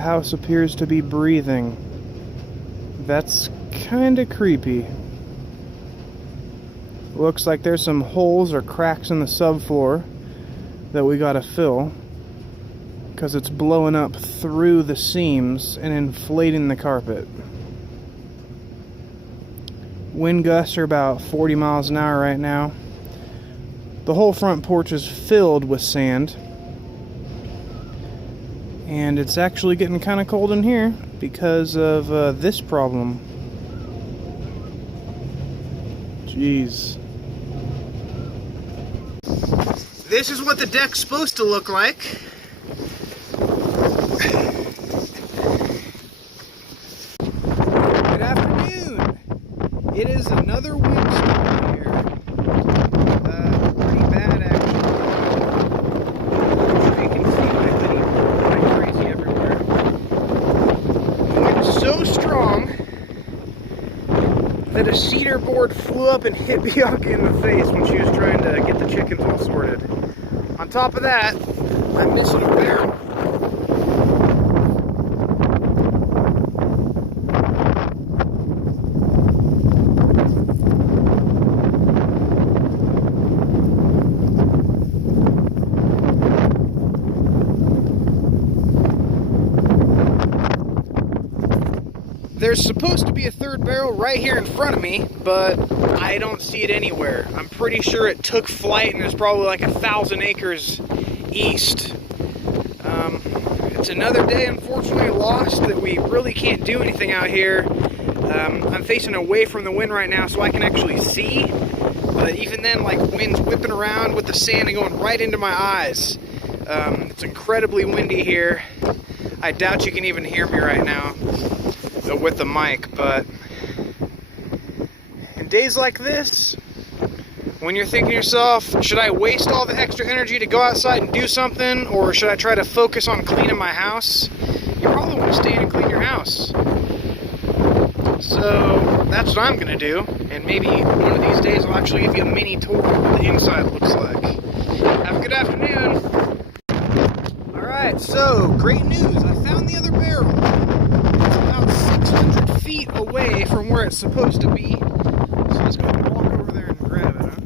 house appears to be breathing. That's kinda creepy. Looks like there's some holes or cracks in the subfloor that we gotta fill, because it's blowing up through the seams and inflating the carpet. Wind gusts are about 40 miles an hour right now. The whole front porch is filled with sand. And it's actually getting kind of cold in here because of this problem. Jeez. This is what the deck's supposed to look like. Good afternoon. It is another windstorm here. Pretty bad actually. I'm sure you can see my hoodie going crazy everywhere. The wind is so strong that a cedar board flew up and hit Bianca in the face when she was trying to get the chickens all sorted. On top of that, I'm missing a barrel. There's supposed to be a third barrel right here in front of me, but I don't see it anywhere. I'm pretty sure it took flight and there's probably like 1,000 acres east. It's another day, unfortunately, lost that we really can't do anything out here. I'm facing away from the wind right now so I can actually see, but even then, like, wind's whipping around with the sand and going right into my eyes. It's incredibly windy here. I doubt you can even hear me right now with the mic, but in days like this, when you're thinking to yourself, should I waste all the extra energy to go outside and do something, or should I try to focus on cleaning my house? You probably want to stay in and clean your house. So that's what I'm gonna do, and maybe one of these days I'll actually give you a mini tour of what the inside looks like. Have a good afternoon. Alright, so great news, I found the other barrel. It's about 600 feet away from where it's supposed to be. So let's go ahead and walk over there and grab it, huh?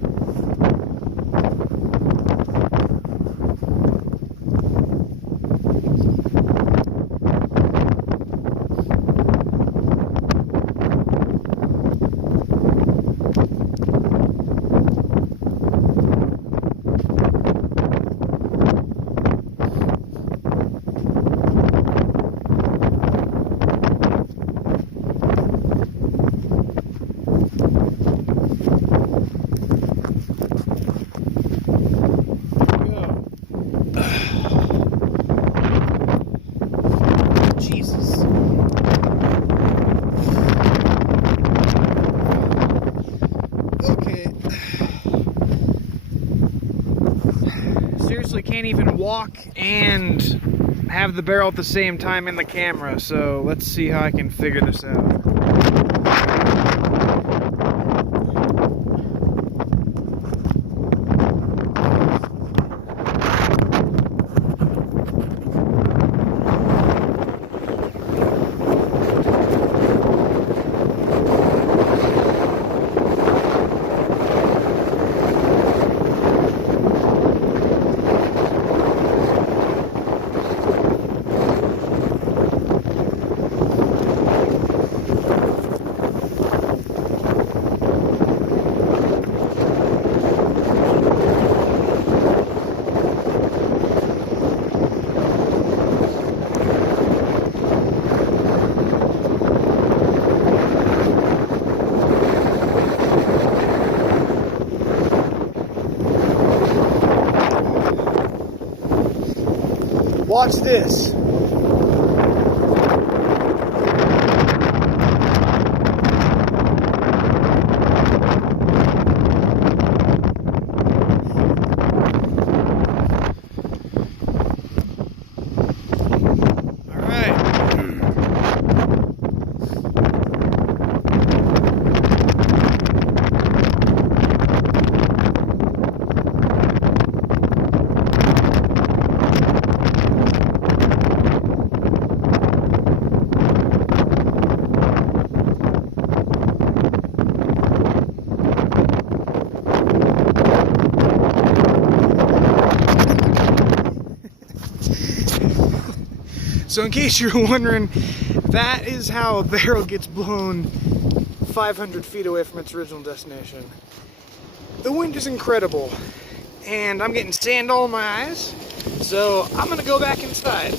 Can't even walk and have the barrel at the same time in the camera, so let's see how I can figure this out. Watch this. So in case you're wondering, that is how a barrel gets blown 500 feet away from its original destination. The wind is incredible, and I'm getting sand all in my eyes, so I'm gonna go back inside.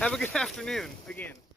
Have a good afternoon again.